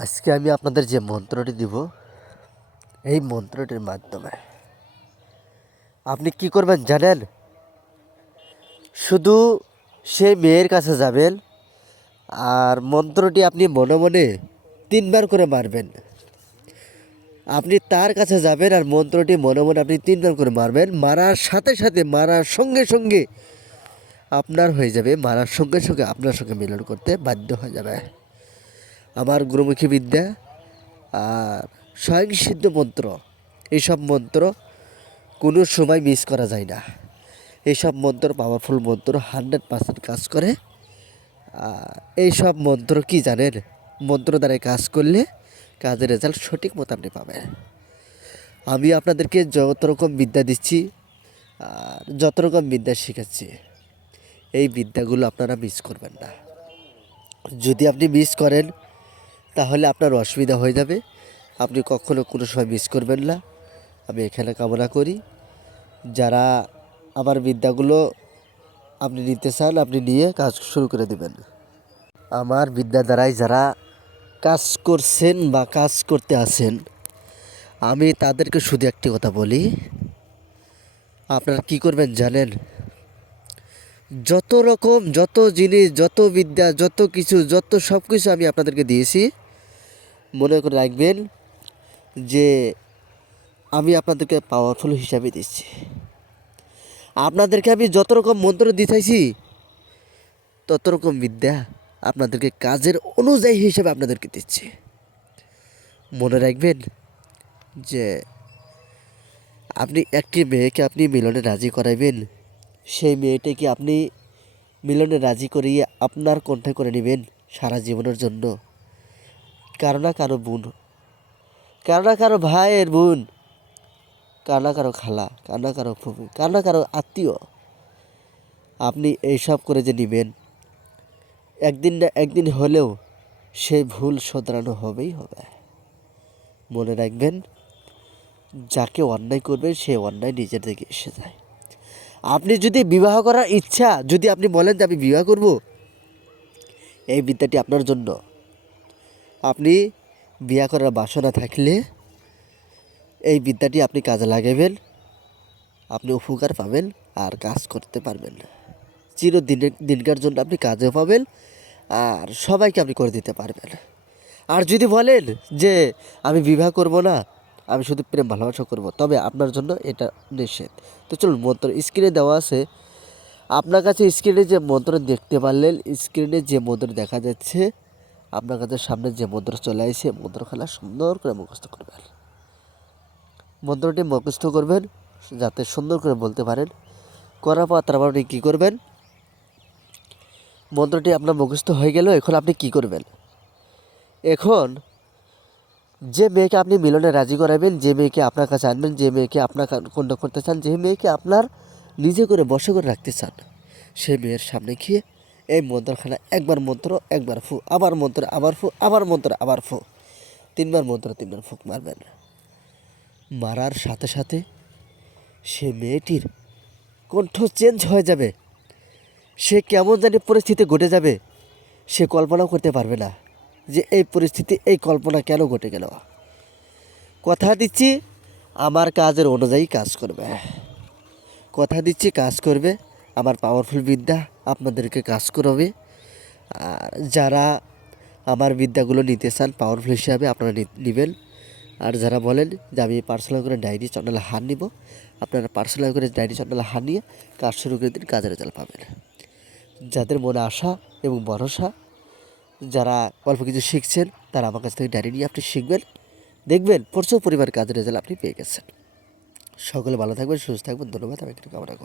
আজকে আমি আপনাদের যে মন্ত্রটি দিব, এই মন্ত্রটির মাধ্যমে আপনি কি করবেন জানেন? শুধু সেই মেয়ের কাছে যাবেন আর মন্ত্রটি আপনি মনে মনে 3 বার করে মারবেন। আপনি তার কাছে যাবেন আর মন্ত্রটি মনে মনে আপনি 3 বার করে মারবেন। মারার সাথে সাথে, মারার সঙ্গে সঙ্গে আপনার হয়ে যাবে, মারার সঙ্গে সঙ্গে আপনার সঙ্গে মিলন করতে বাধ্য হয়ে যাবে। আমার গুরুমুখী বিদ্যা আর স্বয়ংসিদ্ধ মন্ত্র, এইসব মন্ত্র কোনো সময় মিস করা যায় না। এইসব মন্ত্র পাওয়ারফুল মন্ত্র, 100% কাজ করে। এইসব মন্ত্র কি জানেন? মন্ত্র দ্বারা কাজ করলে কাজের রেজাল্ট সঠিক মতো আপনি পাবেন। আমি আপনাদেরকে যত রকম বিদ্যা দিচ্ছি আর যত রকম বিদ্যা শেখাচ্ছি, এই বিদ্যাগুলো আপনারা মিস করবেন না। যদি আপনি মিস করেন তাহলে আপনার অসুবিধা হয়ে যাবে। আপনি কখনো কোনো সময় মিস করবেন না, আমি এখানে কামনা করি। যারা আমার বিদ্যাগুলো আপনি নিতে চান, আপনি নিয়ে কাজ শুরু করে দেবেন। আমার বিদ্যা দ্বারাই যারা কাজ করছেন বা কাজ করতে আছেন, আমি তাদেরকে শুধু একটি কথা বলি, আপনারা কি করবেন জানেন? যত রকম, যত জিনিস, যত বিদ্যা, যত কিছু, যত সব কিছু আমি আপনাদেরকে দিয়েছি, মনে করে রাখবেন যে আমি আপনাদেরকে পাওয়ারফুল হিসাবে দিচ্ছি। আপনাদেরকে আমি যত রকম মন্ত্র দিতেছি, তত রকম বিদ্যা আপনাদেরকে কাজের অনুযায়ী হিসেবে আপনাদেরকে দিচ্ছি। মনে রাখবেন যে আপনি একটি মেয়েকে আপনি মিলনে রাজি করাইবেন, সেই মেয়েটাকে আপনি মিলনে রাজি করিয়ে আপনার কণ্ঠে করে নেবেন সারা জীবনের জন্য। কারো না কারো বোন, কারো না কারো ভাইয়ের বোন, কারো না কারো খালা, কারো না কারো ফুফু, কারো না কারো আত্মীয়, আপনি এইসব করে যে নেবেন, একদিন না একদিন হলেও সেই ভুল শোধরানো হবেই হবে। মনে রাখবেন, যাকে অন্যায় করবেন সে অন্যায় নিজের দিকে এসে যায়। আপনি যদি বিবাহ করার ইচ্ছা, যদি আপনি বলেন যে আমি বিবাহ করব, এই বিদ্যাটি আপনার জন্য। আপনি বিয়ে করার বাসনা থাকলে এই বিদ্যাটি আপনি কাজে লাগাবেন, আপনি উপকার পাবেন আর কাজ করতে পারবেন। দিনকার জন্য আপনি কাজও পাবেন আর সবাইকে আপনি করে দিতে পারবেন। আর যদি বলেন যে আমি বিবাহ করব না, আমি শুধু প্রেম ভালোবাসা করব, তবে আপনার জন্য এটা নিষেধ। তো চলুন, মন্ত্র স্ক্রিনে দেওয়া আছে। আপনার কাছে স্ক্রিনে যে মন্ত্র দেখতে পারলেন, স্ক্রিনে যে মন্ত্র দেখা যাচ্ছে, আপনার কাছে সামনে যে মন্ত্র চলে আসে, মন্ত্রখানা সুন্দর করে মুখস্থ করবেন। মন্ত্রটি মুখস্থ করবেন যাতে সুন্দর করে বলতে পারেন। করার পর তারপর আপনি কী করবেন? মন্ত্রটি আপনার মুখস্থ হয়ে গেল। এখন আপনি কি করবেন? এখন যে মেয়েকে আপনি মিলনে রাজি করাবেন, যে মেয়েকে আপনার কাছে আনবেন, যে মেয়েকে আপনার কন্যা করতে চান, যে মেয়েকে আপনার নিজে করে বশে করে রাখতে চান, সেই মেয়ের সামনে গিয়ে এই মন্ত্রখানা একবার মন্ত্র, একবার ফু, আবার মন্ত্র, আবার ফু, আবার মন্ত্র, আবার ফু, 3বার মন্ত্র, 3বার ফুক মারবেন। মারার সাথে সাথে সে মেয়েটির কণ্ঠ চেঞ্জ হয়ে যাবে। সে কেমন জানি পরিস্থিতি ঘটে যাবে, সে কল্পনাও করতে পারবে না যে এই পরিস্থিতি, এই কল্পনা কেন ঘটে গেল। কথা দিচ্ছি আমার কাজের অনুযায়ী কাজ করবে, কথা দিচ্ছি কাজ করবে। আমার পাওয়ারফুল বিদ্যা আপনাদেরকে কাজ করাবে। আর যারা আমার বিদ্যাগুলো নিতে চান পাওয়ারফুল হিসাবে, আপনারা নেবেন। আর যারা বলেন যে আমি পার্সোনাল করে ডায়েরি চ্যানেলে হার নিব, আপনারা পার্সোনাল করে ডায়েরি চ্যানেলে হার নিয়ে কাজ শুরু করে দিন, কাজের রেজাল্ট পাবেন। যাদের মনে আশা এবং ভরসা, যারা অল্প কিছু শিখছেন, তারা আমার কাছ থেকে ডায়েরি নিয়ে আপনি শিখবেন, দেখবেন প্রচুর পরিমাণ কাজের রেজাল্ট আপনি পেয়ে গেছেন। সকলে ভালো থাকবেন, সুস্থ থাকবেন। ধন্যবাদ। আমি একটু কামনা করি।